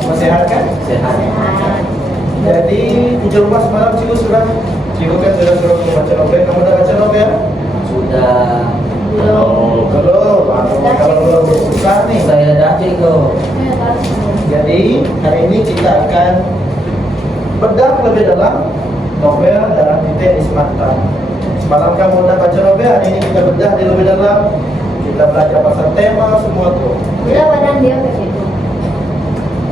Sehat kan? Sehat. Jadi di rumah semalam cikgu sudah suruh baca novel. Kamu udah baca novel? Sudah. Belum. Kalau belum susah nih. Saya dah cikgu. Jadi hari ini kita akan bedah lebih dalam novel Darah Titik di Semata. Semalam kamu udah baca novel, hari ini kita bedah di lebih dalam. Kita belajar pasal tema semua tuh. Udah badan dia ke situ.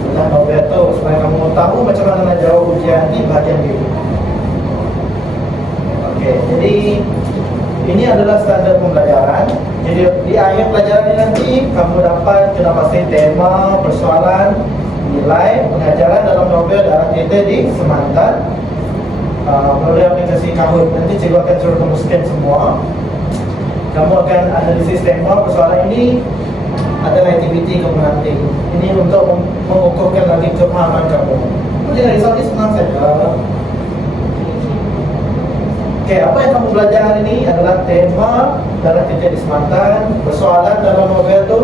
Bedah novel tuh supaya kamu tahu macam mana nak jawab ujian di bagian ini. Oke, jadi ini adalah standar pembelajaran. Jadi di akhir pelajaran ini nanti kamu dapat kena pasti tema, persoalan, nilai, pengajaran dalam novel Darah Titik di Semata melalui aplikasi Kahoot. Nanti cikgu akan suruh kamu scan semua. Kamu akan analisis tema persoalan ini. Ada aktiviti kamu nanti. Ini untuk mengukuhkan lagi kepahaman kamu. Jangan risau, ini senang saja. Oke, apa yang kamu belajar hari ini adalah tema Darah Titik di Semata, persoalan dalam novel itu,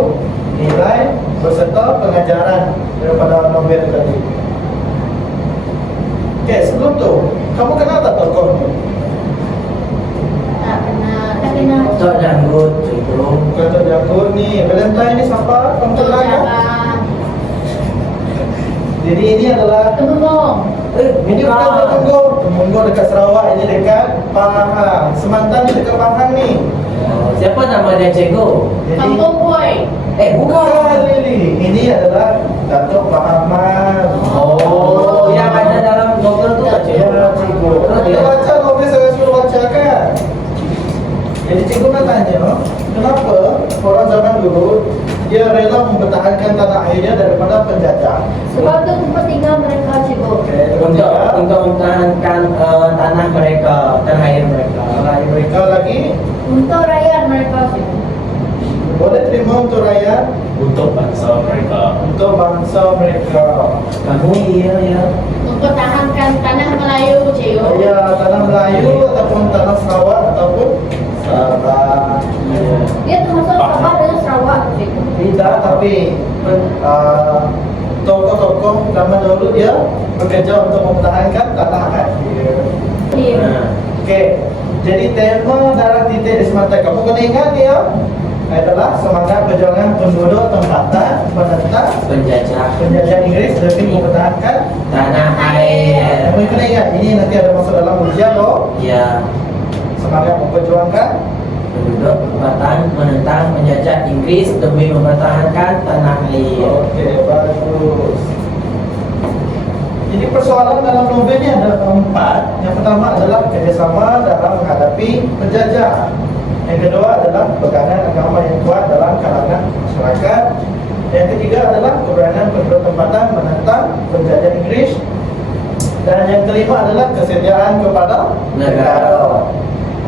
nilai beserta pengajaran daripada novel tadi. Oke, sebelum tu, kamu kenal tak tokoh ni? Tak kenal. Tok Janggut cikgu. Kata Janggut ni, Valentine ni siapa? Kamu kenal kan? Jadi ini adalah Temunggung. ini bukan Temunggung dekat Sarawak, ini dekat Pahang. Semanta ni dekat Pahang ni. Siapa nama dia cikgu? Jadi Kampung Puai. bukan Lili. Ini adalah Datuk Muhammad. Oh, yang ada dalam novel tu tak cikgu? Ya, cikgu. Kita baca novel saya suruh baca kan? Jadi cikgu nak tanya, kenapa orang zaman dulu dia rela mempertahankan tanah airnya daripada penjajah? Sebab tu tempat tinggal mereka cikgu. Untuk mempertahankan tanah mereka, tanah air mereka. Tanah air mereka lagi Untuk rakyat mereka cikgu. boleh terima untuk rakyat, untuk bangsa mereka. untuk bangsa mereka. Kamu ya. Mempertahankan tanah Melayu cikgu. Ya, tanah Melayu ataupun tanah Sarawak ataupun Sabah. Dia termasuk Sabah dengan Sarawak cikgu. Tidak, tapi tokoh-tokoh zaman dulu dia bekerja untuk mempertahankan tanah air. Iya. Okey, jadi tema Darah Titik di Semata, kamu kena ingat ya, adalah semangat perjuangan penduduk tempatan menentang penjajah Inggris demi mempertahankan Tanah air. Kamu kena ingat, ini nanti ada masuk dalam ujian loh. Ya. Semangat memperjuangkan Penduduk tempatan menentang penjajah Inggris demi mempertahankan tanah air. Okey, bagus. Jadi persoalan dalam novel ini ada 4. Yang pertama adalah kerjasama dalam menghadapi penjajah. Yang kedua adalah pegangan agama yang kuat dalam kalangan masyarakat. Yang ketiga adalah keberanian penduduk tempatan menentang penjajah Inggris. Dan yang kelima adalah kesetiaan kepada negara.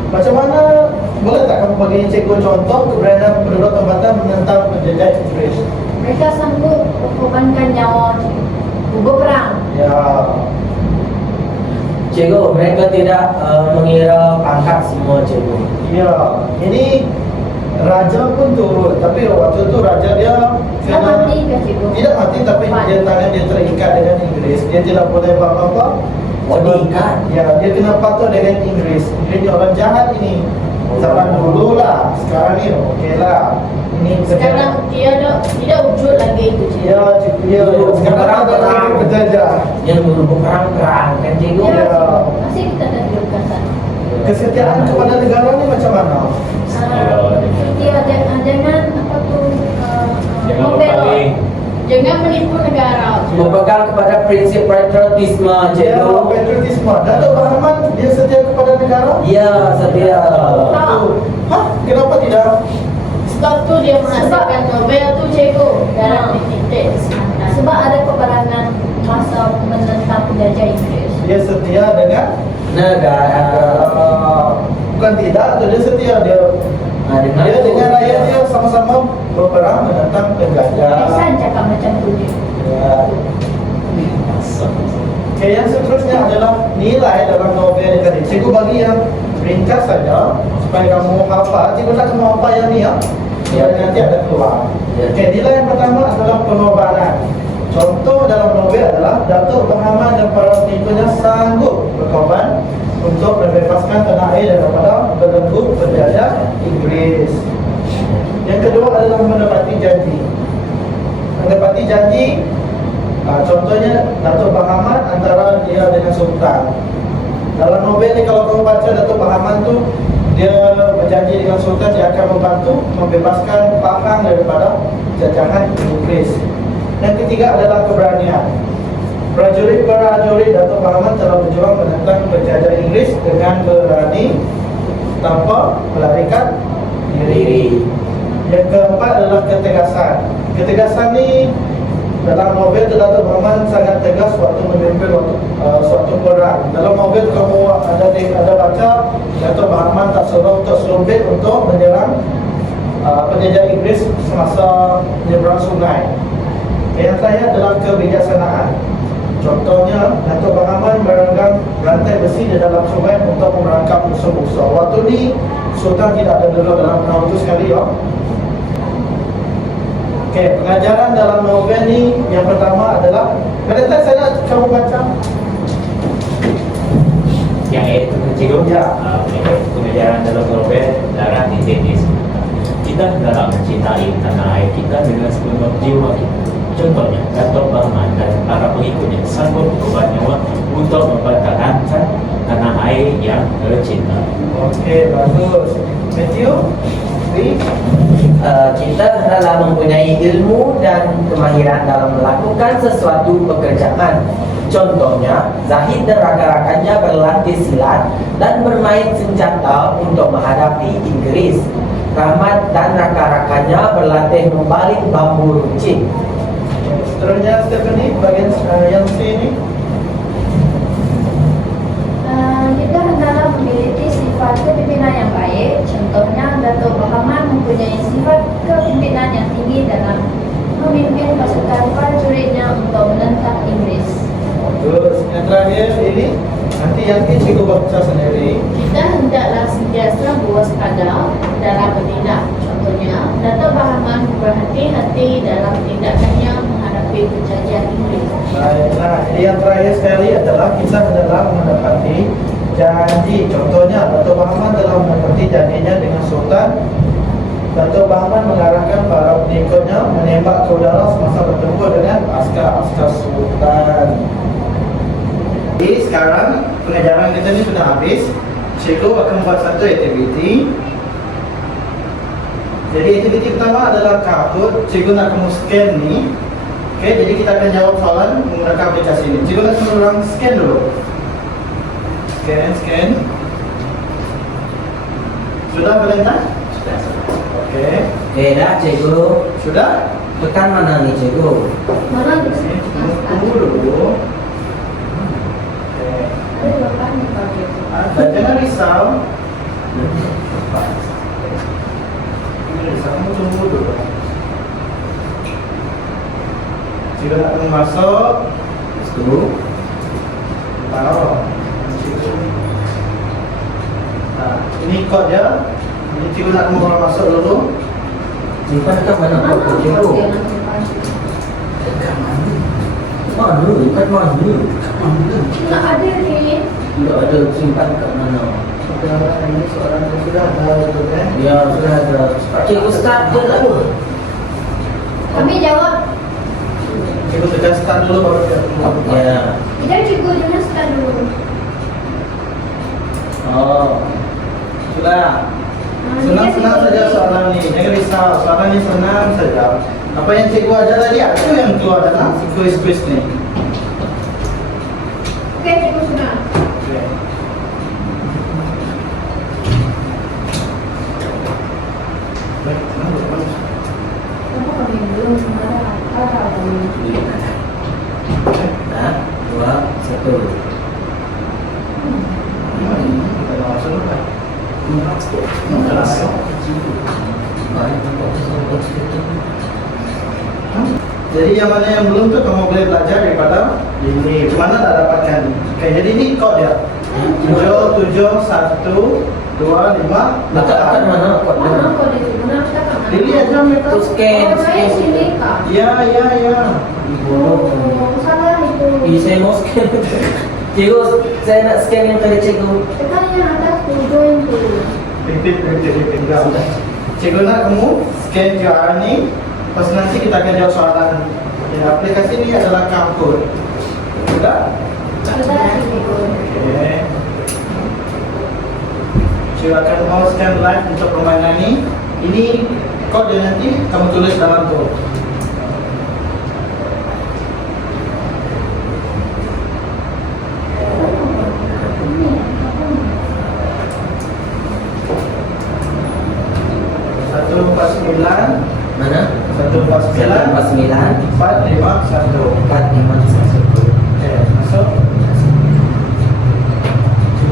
Macam mana, boleh tak kamu bagi cikgu contoh keberanian penduduk tempatan menentang penjajah Inggris? Mereka sanggup mengorbankan nyawa gugur perang. Ya, Cikgu, mereka tidak mengira pangkat semua cikgu. ya. Ini raja pun turut, tapi waktu itu raja dia Tak mati ke cikgu? tidak mati, tapi dia tangan dia terikat dengan Inggris. Dia tidak boleh buat apa-apa. Oh, diikat? Ya, dia kena patuh dengan Inggris. Inggris ni orang jahat ini. Zaman dulu lah. Sekarang ni okey lah. Ini Sekarang tidak wujud lagi itu cikgu. ya, ya. Sekarang ada lagi penjajah. Yang dulu perang kan cikgu. Ya, Ya. cikgu. Masih kita ada hidupkan sana. Kesetiaan kepada negara ni macam mana? Jangan apa tu Jangan membela. berpaling. Jangan menipu negara. Berpegang kepada prinsip patriotisme Ya, cikgu. patriotisme. Datuk Muhammad dia setia kepada negara? Ya, setia. Tak. Hah? Kenapa tidak? Sebab tu dia menghasilkan novel tu cikgu. Darah Titik di Semata. Sebab ada peperangan masa menentang penjajah Inggris. Dia setia dengan Negara. bukan tidak, tu dia setia dia dengan rakyat dia sama-sama berperang menentang penjajah. Lisan cakap macam tu je. Ya. Okay, yang seterusnya adalah nilai dalam novel ini tadi. Cikgu bagi yang ringkas saja supaya kamu hafal. Cikgu nak kamu hafal yang ni ya. Supaya nanti ada keluar. Ya. Okay, nilai yang pertama adalah pengorbanan. Contoh dalam novel adalah Datuk Bahman dan para pengikutnya sanggup berkorban untuk membebaskan tanah air daripada belenggu penjajah Inggris. Yang kedua adalah menepati janji. Menepati janji, contohnya Datuk Bahman antara dia dengan Sultan. Dalam novel ni kalau kamu baca Datuk Bahman tu, dia berjanji dengan Sultan dia akan membantu membebaskan Pahang daripada jajahan Inggris. Yang ketiga adalah keberanian. Prajurit-prajurit Datuk Bahman telah berjuang menentang penjajah Inggris dengan berani tanpa melarikan diri. Yang keempat adalah ketegasan. Ketegasan ni dalam novel Datuk Bahman sangat tegas waktu memimpin suatu perang. Dalam novel kamu ada baca Datuk Bahman tak seronok untuk menyerang penjajah Inggris semasa menyeberang sungai. Yang terakhir adalah kebijaksanaan. Contohnya, Datuk Bahman merenggang rantai besi di dalam sungai untuk merangkap musuh-musuh. Waktu ni Sultan tidak ada dulu dalam perahu itu sekali ya. Okey, pengajaran dalam novel ni yang pertama adalah kadang-kadang saya nak kamu baca. Yang itu cikgu. Ya. Pengajaran dalam novel darah titik. Kita dalam mencintai tanah air kita dengan sepenuh jiwa kita. Contohnya, Datuk Bahman dan para pengikutnya sanggup berkorban nyawa untuk mempertahankan tanah air yang tercinta. Okey, bagus. Matthew, Kita adalah mempunyai ilmu dan kemahiran dalam melakukan sesuatu pekerjaan. Contohnya, Zahid dan rakan-rakannya berlatih silat dan bermain senjata untuk menghadapi Inggris. Rahmat dan rakan-rakannya berlatih membalik bambu runcing. seterusnya Stephanie, bagian yang C ini. Kita hendaklah memiliki sifat kepimpinan yang baik. Contohnya, Datuk Bahman mempunyai sifat kepimpinan yang tinggi dalam memimpin pasukan prajuritnya untuk menentang Inggris. Terus yang terakhir ini, nanti yang ini cikgu baca sendiri. Kita hendaklah sentiasa berwaspada dalam bertindak. Contohnya, Datuk Bahman berhati-hati dalam tindakannya menghadapi penjajahan Inggris. Nah, yang terakhir sekali adalah kita adalah menepati janji. Contohnya, Datuk Bahman telah menepati janjinya dengan Sultan. Datuk Bahman mengarahkan para pengikutnya menembak ke udara semasa bertemu dengan askar-askar Sultan. Jadi sekarang pengajaran kita ni sudah habis. Cikgu akan buat satu aktiviti. Jadi aktiviti pertama adalah kartun. Cikgu nak kamu scan ni. Okey, jadi kita akan jawab soalan menggunakan aplikasi ini. Cikgu nak kamu orang scan dulu. Scan. Sudah Valentine? Sudah. Okey. Okey dah cikgu. Sudah? Tekan mana ni cikgu? Mana Okey, tunggu dulu. Okey. ada bapak ni bagi itu. Jangan risau. Jangan risau, kamu tunggu dulu. Jika nak kamu masuk, Satu. taruh. Nah, ini kod dia. Ini cikgu nak kamu orang masuk dulu. Simpan kat mana Mana kod cikgu? dia nak bagi? Kat mana? Mana? Kat mana? Kat mana? Nak ada ni. Tidak ada, simpan kat mana? Sudah, ini soalan yang sudah ada betul kan? Ya, sudah ada. Cikgu start je tak apa. Kami jawab. Cikgu tekan start dulu baru dia. Ya. Kita cikgu jangan start dulu. Oh. Sudah. Senang-senang saja soalan ni. Jangan risau, soalan ni senang saja. Apa yang cikgu ajar tadi, itu yang keluar dalam kuis-kuis ni. Okey, cikgu sudah. Okay. Baik, senang bagus. Kenapa kami belum ada apa kami? Nah, 2, 1. Kita masuk dulu kan? Jadi yang mana yang belum tu kamu boleh belajar daripada ini. Mana tak dapatkan? Okay, jadi ini kod dia. 77125. Dekat mana kod dia? Mana kau di mana kita kan? Dili aja mereka. Tu scan. Oh, saya sini kak. Ya. Bodoh. saya mau scan. Cikgu, saya nak scan yang tadi cikgu. Tekan yang atas tu, join tu. Repeat. Dah, sudah. Cikgu nak kamu scan QR ni. Pas nanti kita akan jawab soalan. Okay, aplikasi ni adalah Kahoot. Sudah? Sudah, cikgu. Okay. Cikgu akan mau scan live untuk permainan ni. Ini kod dia nanti kamu tulis dalam tu. Satu empat sembilan Mana? 149 149 451. 451. Okay, masuk.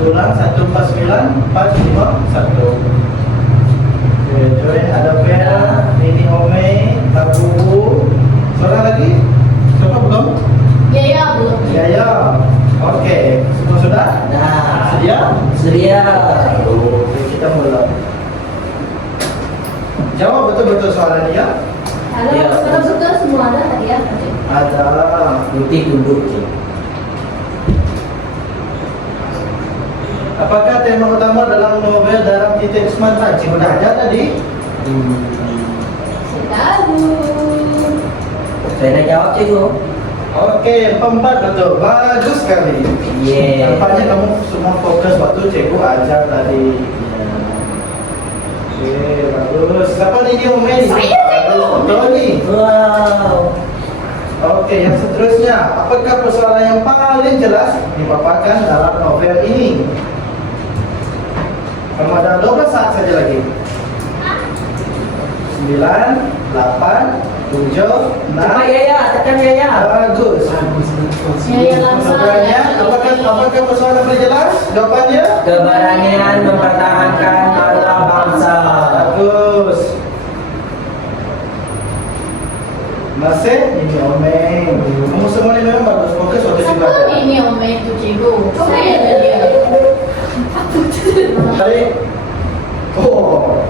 Ulang 149 451. Okay, join ada Vera, ini Ome, Tabu. Seorang lagi? Siapa belum? Ya, belum. Ya. Okey, semua sudah? Dah. Sedia? Sedia. Okey, kita mula. Jawab betul-betul soalan dia. Kalau betul semua ada tadi ya. Ada. Putih duduk je. Apakah tema utama dalam novel Dalam Titik Semata? Cikgu dah ajar tadi. Tahu. Saya nak jawab cikgu. Okey, empat betul. Bagus sekali. Yeah. Nampaknya kamu semua fokus waktu cikgu ajar tadi. Okey, bagus. Siapa ni dia Ome ni? Saya, cikgu. Betul ni. Wow. Okey, yang seterusnya. Apakah persoalan yang paling jelas dipaparkan dalam novel ini? Kamu ada 12 saat saja lagi. 9, 8, 7, 6. Cepat Yaya, tekan Yaya. Bagus. Ya, langsung. Soalannya, apakah persoalan paling jelas? Jawapannya? Keberanian mempertahankan marwah bangsa. Bagus. Masih? Ini Ome. Kamu semua ni memang bagus. Fokus waktu Siapa juga. ini Ome itu cikgu? Saya ada dia. Tarik. Oh.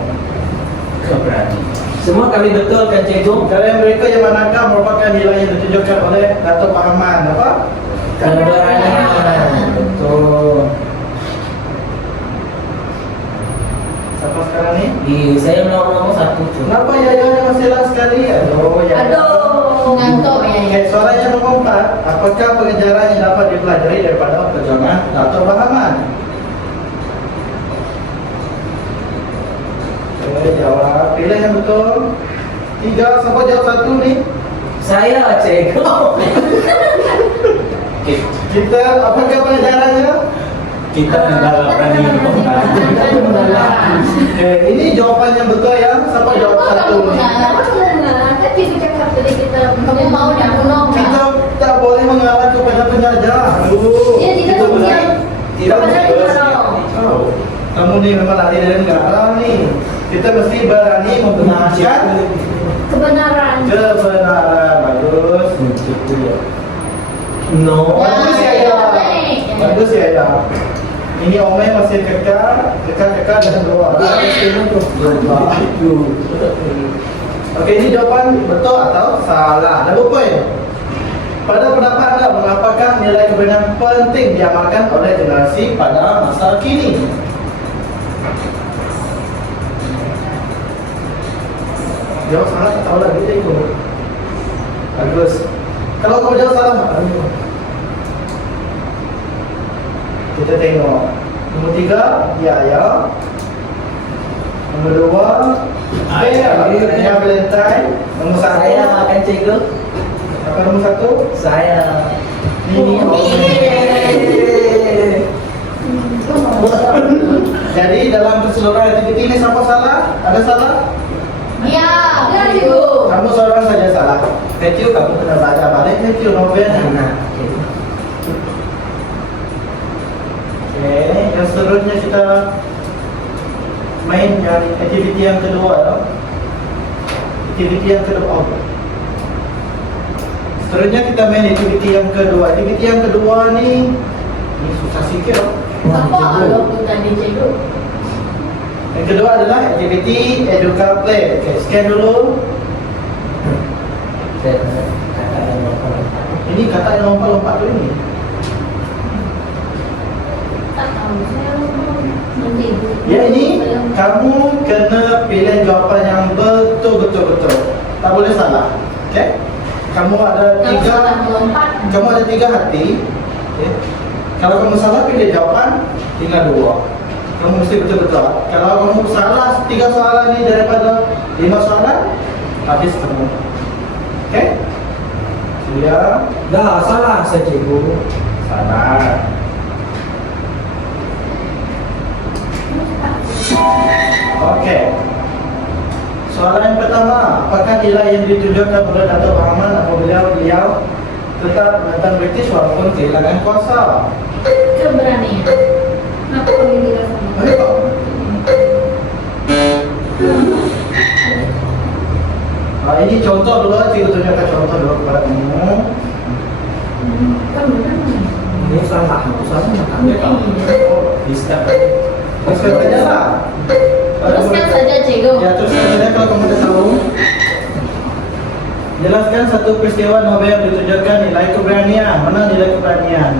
Keberanian. Semua kami betul kan cikgu? Kalian mereka yang manakah merupakan nilai yang ditunjukkan oleh Dato' Pahaman? Apa? Keberanian. Betul. Siapa sekarang ni? Saya nomor satu tu. Kenapa Yayanya masih last sekali? Aduh, Yaya. Aduh, ngantuk ya. Okey, soalan yang nombor 4. Apakah pengejaran yang dapat dipelajari daripada perjuangan Dato' Pahaman? Okey, jawab. Pilih yang betul. 3, siapa jawab 1 ni? Saya cikgu. Kita, apakah pengejarannya? Kita adalah berani Ini jawapan yang betul ya. Siapa jawab 1 ni? Kan cikgu cakap tadi kita kamu mau nak bunuh. Kita tak boleh mengalah kepada pengajar. Ya, tidak Itu benar. siap. Tidak Kepada benar. pengajar. Oh, kamu ni memang lari dari negara ni. Kita mesti berani membenarkan Kebenaran. kebenaran. Bagus. No. Bagus ya ya. Bagus ya ya. Ini Ome masih kekal dengan 2 orang. Okey, ini jawapan betul atau salah? Double point. Pada pendapat anda, mengapakah nilai kebenaran penting diamalkan oleh generasi pada masa kini? Jawab salah, tak tahu lagi dia ikut. Bagus. Kalau kamu jawab salah, aduh. Kita tengok. Nombor 3, ya. Nombor 2, ya, Valentine. Nombor 1, Saya akan cikgu. apa nombor 1? Saya. Ini Jadi dalam keseluruhan aktiviti ini siapa salah? Ada salah? Ya, benar cikgu. Kamu seorang saja salah. Matthew, kamu kena baca balik Matthew novelnya. Nah, Oke, yang seterusnya kita main yang aktiviti yang kedua ya. Aktiviti yang kedua. Oh. Seterusnya kita main aktiviti yang kedua. Aktiviti yang kedua ni susah sikit loh. Apa waktu tadi cikgu? Yang kedua adalah aktiviti Educa Play. Oke, scan dulu. saya katakan Ini Ini kata yang lompat-lompat tu ini. Tak tahu, saya nanti ibu. Ya ini kamu kena pilih jawapan yang betul. Tak boleh salah. Okey? Kamu ada Kalau tiga. salah melompat, Kamu ada 3 hati. Okay. Kalau kamu salah pilih jawapan, tinggal 2. Kamu mesti betul-betul. Kalau kamu salah 3 soalan ni daripada 5 soalan, habis kamu. Okey? Siap. Dah salah saya cikgu. Salah. Okey. Soalan yang pertama, apakah nilai yang ditunjukkan oleh Dato' Bahman apabila beliau tetap menentang British walaupun kehilangan kuasa? keberanian. Apa yang dirasakan? Ayo. Ini contoh dulu, cikgu tunjukkan contoh dulu kepada kamu. Kan benar. Ini salah. Salah makan. Bisa. Teruskan saja lah. Teruskan saja cikgu. Ya, teruskan saja kalau kamu dah tahu. Jelaskan satu peristiwa novel yang ditunjukkan nilai keberanian. Mana nilai keberanian?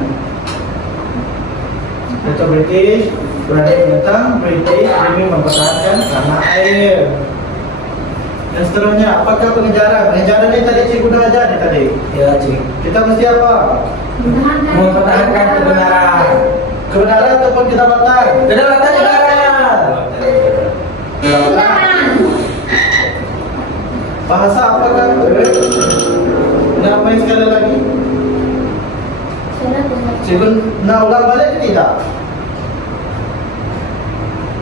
Itu British berani menentang British demi mempertahankan tanah air. Dan seterusnya, apakah pengejaran? Pengejaran ni tadi cikgu dah ajar ni tadi. Ya cikgu. Kita mesti apa? Mempertahankan kebenaran. Kebenaran ataupun kedaulatan? Kedaulatan negara. Kedaulatan. Bahasa apakah? Nak main sekali lagi? Cikgu nak ulang balik ke tidak?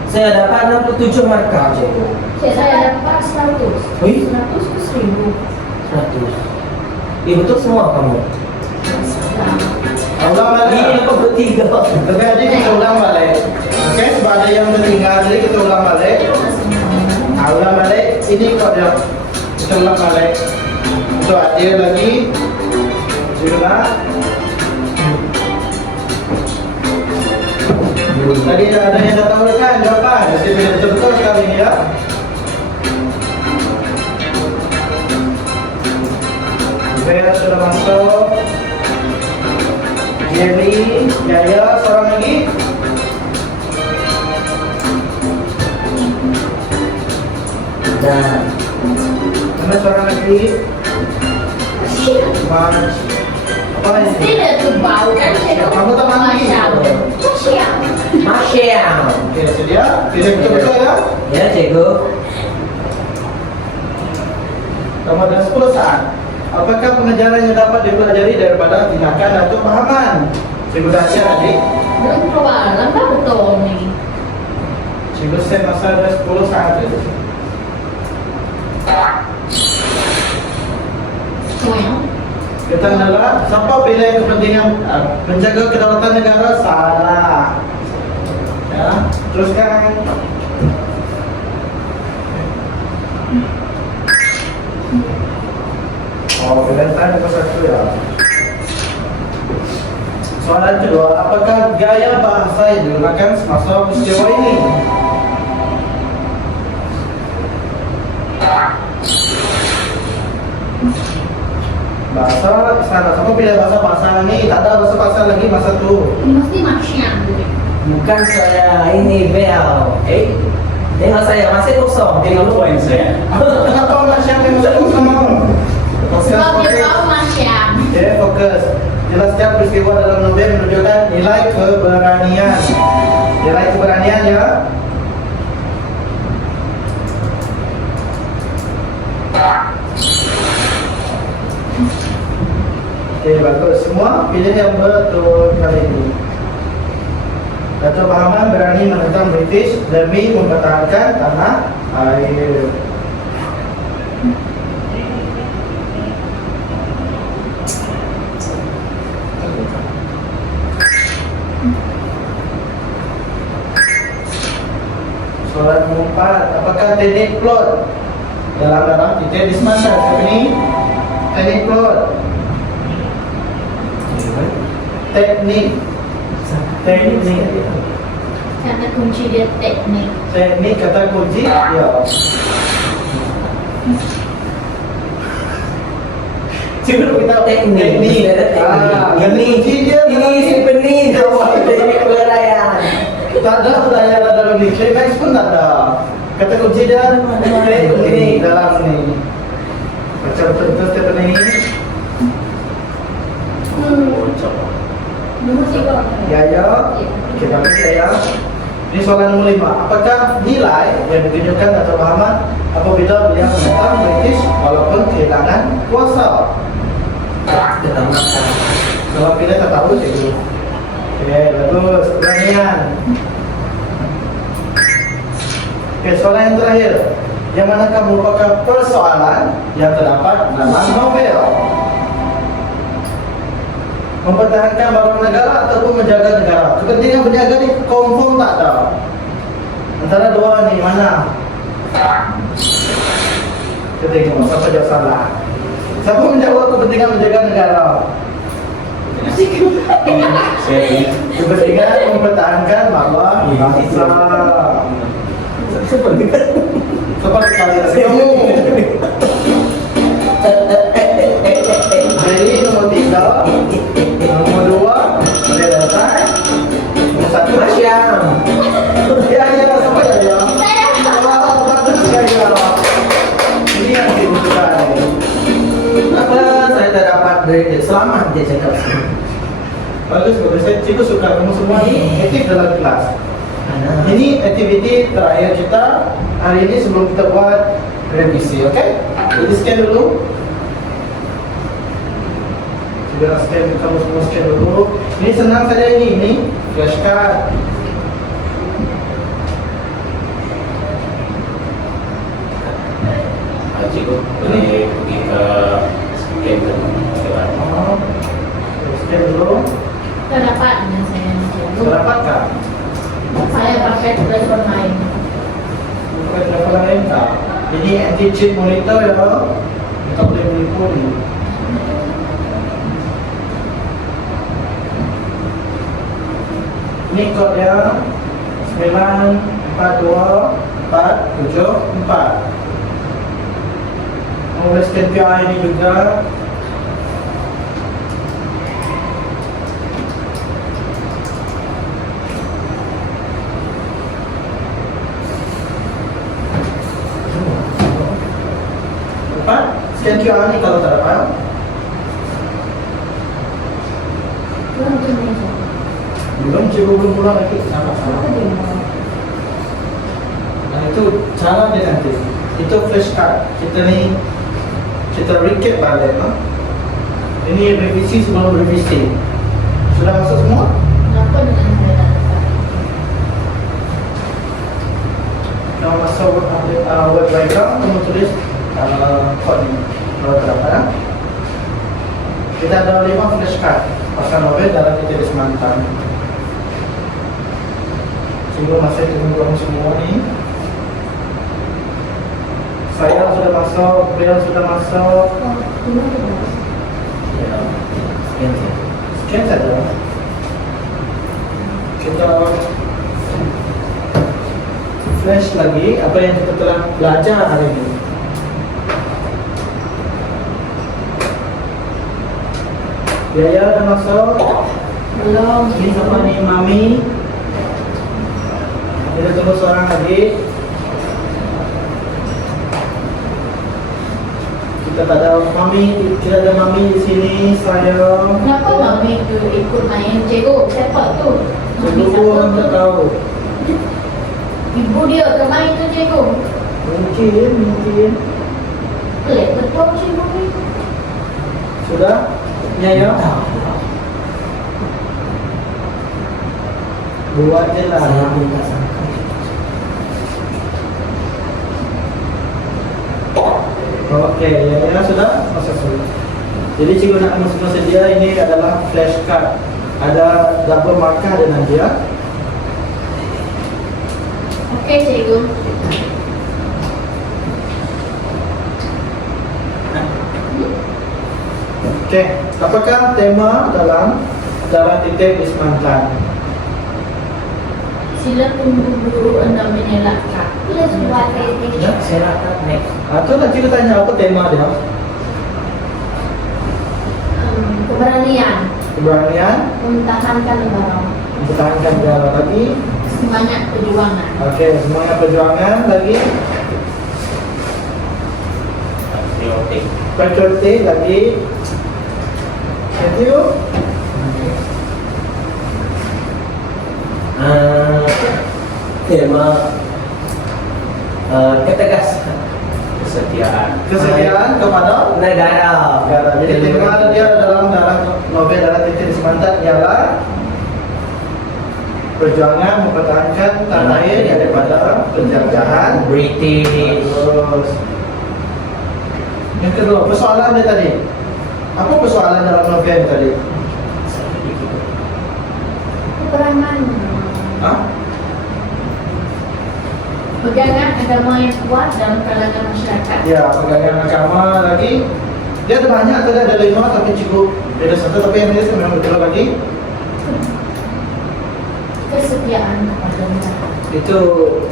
Saya dapat 67 markah cikgu. Saya dapat 100. Wih. 100 ke 1000. 100. Betul semua kamu. Ulang balik. Ini apa bertiga? Jadi kita ulang balik. Okey, sebab ada yang tertinggal, jadi kita ulang balik. Ulang balik. Ini kau dia. Kita ulang balik. Itu adil lagi. Juga. Tadi ada yang dah tahu kan jawapan. Mesti pilih betul-betul sekali ni ya. Vera sudah masuk. Jerry, Yaya, seorang lagi. Dan Mana seorang lagi? Mas. Apa ini? Tidak tuh bau kan cikgu. Kamu tak mandi. Siap. Masyam. Okey, sedia? Pilih betul-betul ya. Ya cikgu. Kamu ada 10 saat. Apakah pengejaran yang dapat dipelajari daripada tindakan atau pahaman? Cikgu dah ajar tadi. Belum keluar, lambat betul nih. Cikgu set masa ada 10 saat tadi. Well, Kita adalah siapa pilih kepentingan menjaga kedaulatan negara? Salah. Ya, teruskan. Oh, pilihan nombor 1 ya. Soalan kedua, apakah gaya bahasa yang digunakan semasa peristiwa ini? Bahasa sana, siapa pilih bahasa ni? Tak ada bahasa lagi masa tu. mesti maksiat. Bukan saya ini Bel. Tengok saya masih kosong. Tengok poin saya. Kenapa Masya yang masuk sama? Sebab dia tahu maksiat. Okay, fokus. Jelaskan peristiwa dalam novel menunjukkan nilai keberanian. Nilai keberanian ya. Okay, bagus. Semua pilih yang betul kali ini. Dato' Bahman berani menentang British demi mempertahankan tanah air. Soalan keempat, apakah teknik plot dalam titik di semasa ini? Teknik plot. Teknik. Kata kunci dia teknik. Teknik kata kunci ya. Cikgu nak beritahu Teknik. Ini kunci dia. Ini simpening teknik peluraian. Tak ada pertanyaan dalam ni. Climax pun tak ada. Kata kunci dia ini dalam ni. Macam betul step ni. Nombor 3. Ya. Kita baca ya. Ini soalan nomor 5. Apakah nilai yang ditunjukkan atau pahaman apabila beliau menentang British walaupun kehilangan kuasa? Ketamakan. Kalau kita tak tahu cikgu. Oke, bagus. Pertanyaan. Oke, soalan yang terakhir. Yang manakah merupakan persoalan yang terdapat dalam novel? Mempertahankan barang negara ataupun menjaga negara. Kepentingan berniaga ni confirm tak ada. Antara dua ni mana? Kita tengok siapa jawab salah. Siapa menjawab kepentingan menjaga negara? Kepentingan mempertahankan marwah bangsa. Seperti kalian kamu. Jadi nomor 3, nomor 2 boleh datang, nomor 1 Masyam. ya siapa ya? Oh, bagus sekali ya. Ini yang dibutuhkan. Kenapa saya tak dapat grade? Selamat dia cakap. Bagus. Saya cikgu suka kamu semua ni aktif dalam kelas. Ini aktiviti terakhir kita hari ini sebelum kita buat revisi, oke? Jadi scan dulu. Sudah scan, kamu semua scan dulu. Ini senang saja ini flashcard. Cikgu boleh pergi ke scan ke Oh, scan dulu. Tak dapat dengan saya. Sudah dapatkah? Saya pakai telefon lain. Bukan telefon lain tak? Ini anti-cheat monitor ya. Kita boleh menipu ni. Ini kodnya 942474. Boleh scan QR ini juga. Dapat? Scan QR ni kalau tak dapat. Belum tu meja. Belum, cikgu belum pulang lagi. Sama-sama. Nah itu cara dia nanti. Itu flashcard. Kita ni kita recap balik. Ini revisi sebelum revisi. Sudah masuk semua? Kenapa dengan saya tak dapat? Kalau masuk web background, kamu tulis kod ni. Kalau tak dapat. Kita ada 5 flashcard pasal novel dalam titik semantan. Cikgu masih tunggu kamu semua ni. Saya sudah masuk, beliau sudah masuk. Oh, gimana tu? Ya, sekian saja. Sekian saja. Kita flash lagi apa yang kita telah belajar hari ini. Yaya dah masuk. Belum. Ini siapa ni? Mami. Kita tunggu seorang lagi. Kita tak ada Mami, tidak ada Mami di sini. Saya. Kenapa Mami tu ikut main cikgu? Siapa tu? Mami Cikgu siapa pun tak tu? tahu. Ibu dia ke main tu cikgu? Mungkin. Pelik betul cikgu ni. Sudah? Yaya? Buat je lah. Saya pun tak sangka. Okey, ya sudah masuk semua. Jadi cikgu nak kamu semua sedia. Ini adalah flashcard. Ada double markah dengan dia. Okey cikgu. Okey, apakah tema dalam darah titik di semantan? Sila tunggu guru anda menyelakkan. Let's buat Ya, saya rasa next. Atau nak cikgu tanya apa tema dia? Keberanian keberanian, mempertahankan negara. mempertahankan negara lagi. Semangat perjuangan. Oke, semuanya perjuangan lagi. Patriotik. Patriotik lagi. Thank you. Tema ketegasan Kesetiaan. Kesetiaan kepada negara. negara. Jadi tema dia dalam novel Darah Titik di Semantan ialah perjuangan mempertahankan tanah air daripada penjajahan British. Terus yang kedua, persoalan dia tadi. Apa persoalan dalam novel ni tadi? Peperangan. Ha? Pegangan agama yang kuat dalam kalangan masyarakat. Ya, pegangan agama lagi. Dia ada banyak tadi, ada 5 tapi cukup. Dia ada satu tapi yang ini saya memang betul lagi. Kesetiaan kepada negara. Itu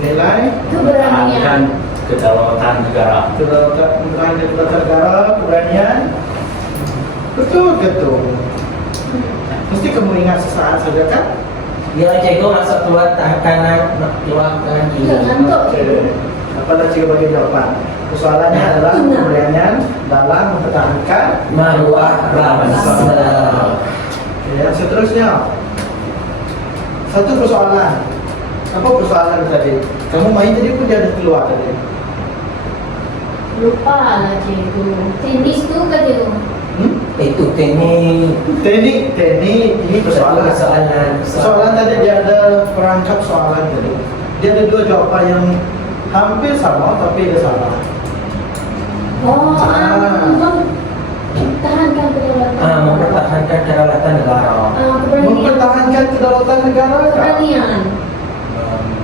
nilai Keberanian. Kedaulatan negara. kedaulatan negara, keberanian. Betul. Mesti kamu ingat sesaat saja kan? Ya, cikgu masuk keluar kanan, keluar kanan kiri. Ya, ngantuk. Apa dah cikgu bagi jawapan? Persoalannya adalah keberanian dalam mempertahankan Maruah bangsa. Oke, yang seterusnya. Satu persoalan. Apa persoalan tadi? Kamu main tadi pun dia ada keluar tadi. Lupa lah cikgu. Tenis tu ke cikgu? Itu teknik. Teknik ini persoalan. Persoalan tadi dia ada perangkap soalan tadi. Dia ada 2 jawapan yang hampir sama tapi dia salah. Oh, mempertahankan kedaulatan. Mempertahankan kedaulatan negara. Keberanian. Mempertahankan kedaulatan negara. Keberanian.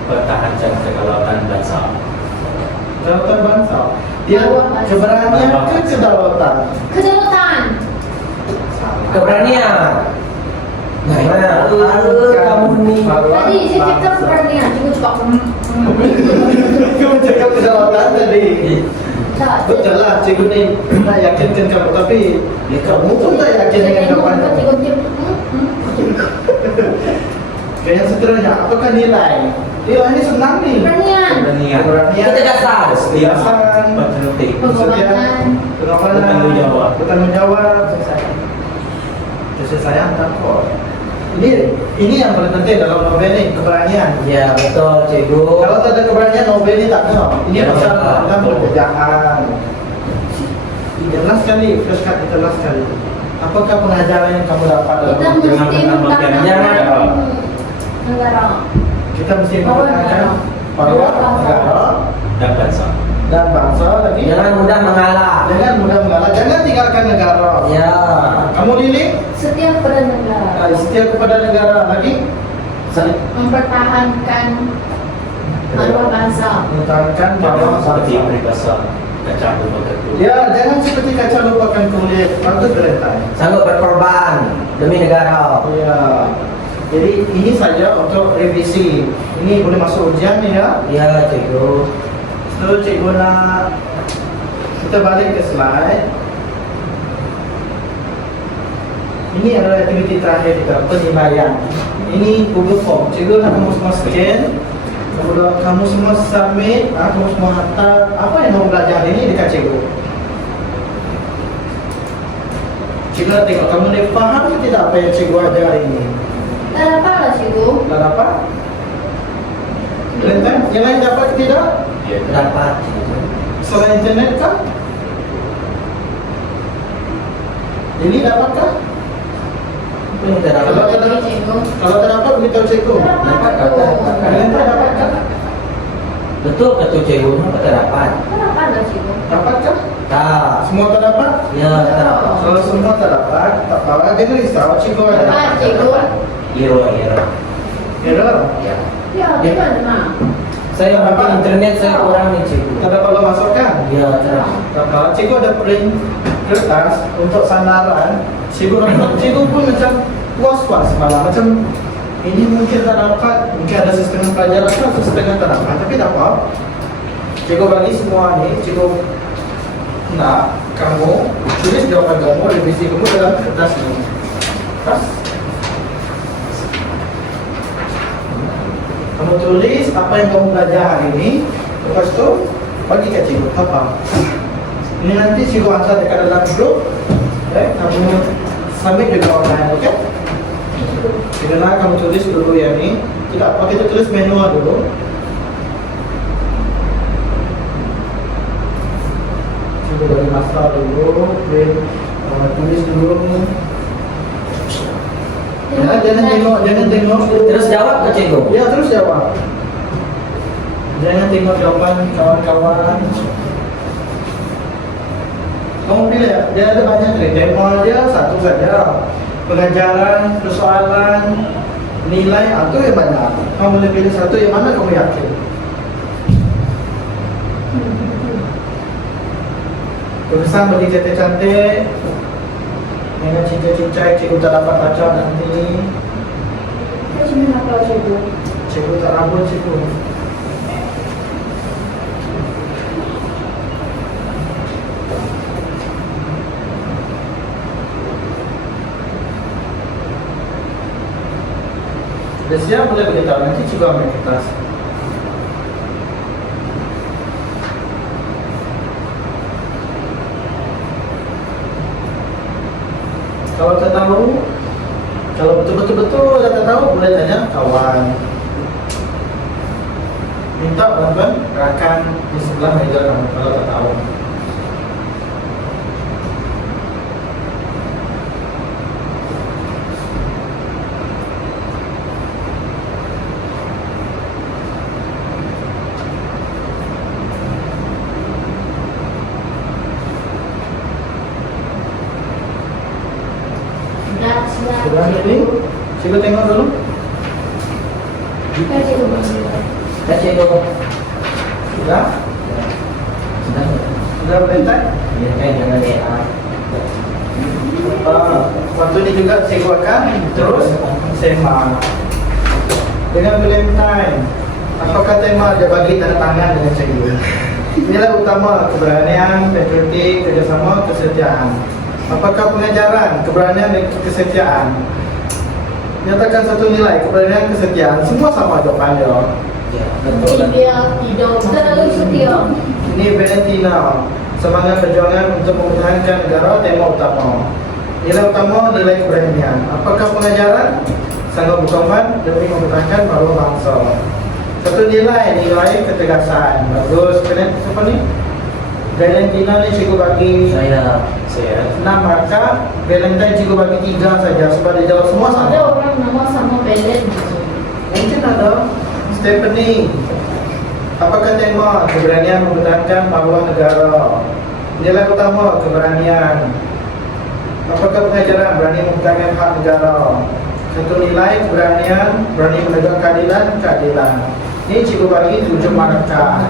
Mempertahankan kedaulatan bangsa. Kedaulatan bangsa. Dia keberanian ke kedaulatan. Kedaulatan. Keberanian. Nah, kamu ni. Tadi saya cakap keberanian, cikgu cakap Kamu cakap kedaulatan tadi. tak. Betul lah, cikgu ni nak yakinkan kamu tapi kamu pun tak yakin dengan jawapan kamu. Oke, yang seterusnya, apakah nilai? Nilai ini senang nih. Keberanian. Keberanian, Ketegasan. ketegasan, Patriotik. Pengorbanan. pengorbanan, bertanggung jawab, kasih sayang dan kor. Ini yang paling penting dalam novel ini, keberanian. Ya, betul cikgu. Kalau tak ada keberanian, novel ini tak kena. Ini Ya, pasal betul. dalam pekerjaan. Jelas sekali, flashcard jelas sekali. Apakah pengajaran yang kamu dapat dalam Kita novel? mesti mempertahankan negara. Kita mesti mempertahankan maruah negara Dan bangsa. dan bangsa lagi. Jangan mudah mengalah. Jangan mudah mengalah. Jangan tinggalkan negara. Ya. Kamu Lili, Setia kepada negara. setia kepada negara lagi. Mempertahankan maruah bangsa. Mempertahankan maruah Seperti bangsa. peribahasa kaca lupakan kulit. Ya, jangan seperti kaca lupakan kulit. Patut berentai. Sanggup berkorban demi negara. Ya. Jadi ini saja untuk revisi. Ini boleh masuk ujian ni ya. Ya, cikgu. So cikgu nak kita balik ke slide. Ini adalah aktiviti terakhir kita, penilaian. Ini Google Form. Cikgu nak kamu semua scan. Kemudian kamu semua submit, kamu semua hantar apa yang kamu belajar ini dekat cikgu. Cikgu nak tengok kamu ni faham ke tidak apa yang cikgu ajar ini. Tak dapat lah cikgu. Dah dapat? Yang lain dapat ke tidak? Ya, Dapat. Selain internet kah? Ini dapatkah? Apa yang tidak Kalau dapat? tak dapat, Cikgu. kalau tak dapat beritahu cikgu. Dapat. Kalian tak dapatkah? Betul betul cikgu, apa tak dapat? Tak dapat lah cikgu. Dapatkah? Tak. Semua tak dapat? Ya, tak dapat. Kalau semua tak dapat, tak apa. Jangan risau, cikgu ada. Dapat cikgu. Hero. Kira? Ya. Ya, gimana? Saya mungkin internet saya kurang nih cikgu. Tak dapat lo masukkan? Ya, tak dapat. Tak apa. Cikgu ada print kertas untuk sandaran. Cikgu pun macam was-was malah. Macam ini mungkin tak dapat. Mungkin ada setengah pelajaran atau setengah tak dapat. Tapi tak apa. Cikgu bagi semua ni. Cikgu Nah, kamu tulis jawaban kamu, revisi kamu dalam kertas ini. Kertas. Kamu tulis apa yang kamu belajar hari ini, lepas itu bagi ke cikgu apa. Ini nanti cikgu hantar dekat dalam grup. Kamu submit juga online, oke? Karena kamu tulis dulu ya ini. Tidak, pakai tulis manual dulu. Coba dari masa dulu, tulis dulu. Ya, jangan tengok. Terus jawab ke cikgu. Ya, terus jawab. Jangan tengok jawaban kawan-kawan. Kamu pilih ya, dia ada banyak nih. Tema dia satu saja. Pengajaran, persoalan, nilai, itu yang banyak. Kamu boleh pilih satu yang mana kamu yakin. Pesan bagi cantik-cantik. Dengan cincai-cincai, cikgu tak dapat baca nanti. Macam mana kalau cikgu? Cikgu tak rambut cikgu. Sudah siap boleh beritahu nanti cikgu ambil kertas. Kalau tak tahu, kalau betul-betul tak tahu, boleh tanya kawan. Minta bantuan rakan di sebelah meja kamu kalau tak tahu. Sudah ini, cikgu tengok dulu. Kan cikgu bagi. Ya cikgu. Sudah? Sudah. Sudah berhentak? Ya kan jangan WA. Waktu ini juga cikgu akan terus sema dengan Valentine. Apakah tema dia bagi tanda tangan dengan cikgu? Nilai utama keberanian, patriotik, kerjasama, kesetiaan. Apakah pengajaran, keberanian dan kesetiaan? Nyatakan satu nilai, keberanian, kesetiaan. Semua sama jawabannya. Ya, betul. Dia tidak terlalu setia. Ini Valentina, semangat perjuangan untuk mempertahankan negara, tema utama. Nilai utama, nilai keberanian. Apakah pengajaran? Sanggup berkorban demi mempertahankan maruah bangsa. Satu nilai, nilai ketegasan. Bagus. Siapa ni? Valentina ni cikgu bagi Saya 6 markah. Valentine cikgu bagi 3 saja sebab dia jawab semua sama. Ada orang nama sama Belen. Mungkin ada. Stephanie, apakah tema? Keberanian mempertahankan maruah negara. Nilai utama, keberanian. Apakah pengajaran? Berani mempertahankan hak negara. Satu nilai, keberanian, berani menegakkan keadilan. Ini cikgu bagi 7 markah.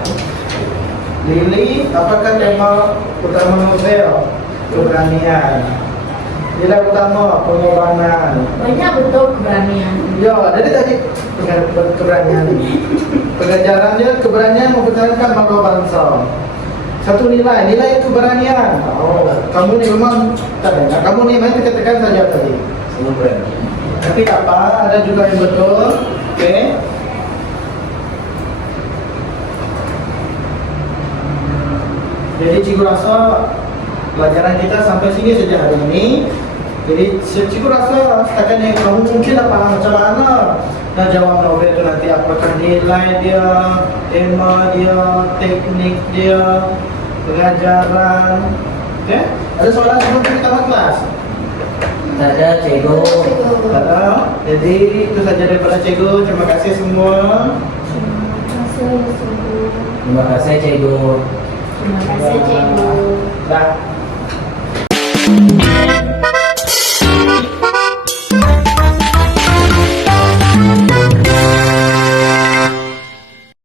Lily, apakah tema utama novel? Keberanian. Nilai utama, pengorbanan. Banyak betul keberanian. Ya, dari tadi keberanian. Pengajarannya keberanian mempertahankan maruah bangsa. Satu nilai, nilai keberanian. Oh, kamu ni memang tak ada. Kamu ni memang katakan saja tadi. semua berani. Tapi tak apa, ada juga yang betul. Okey. Jadi cikgu rasa pelajaran kita sampai sini saja hari ini. Jadi cikgu rasa setakat yang kamu mungkin dah faham macam mana nak jawab novel itu nanti. Apakah nilai dia, tema dia, teknik dia, pengajaran. Okey? Ada soalan sebelum kita tamat kelas? Tak ada cikgu. Tak ada. Jadi itu saja daripada cikgu. Terima kasih semua. Terima kasih cikgu. Terima kasih cikgu. Terima kasih cikgu. Dah.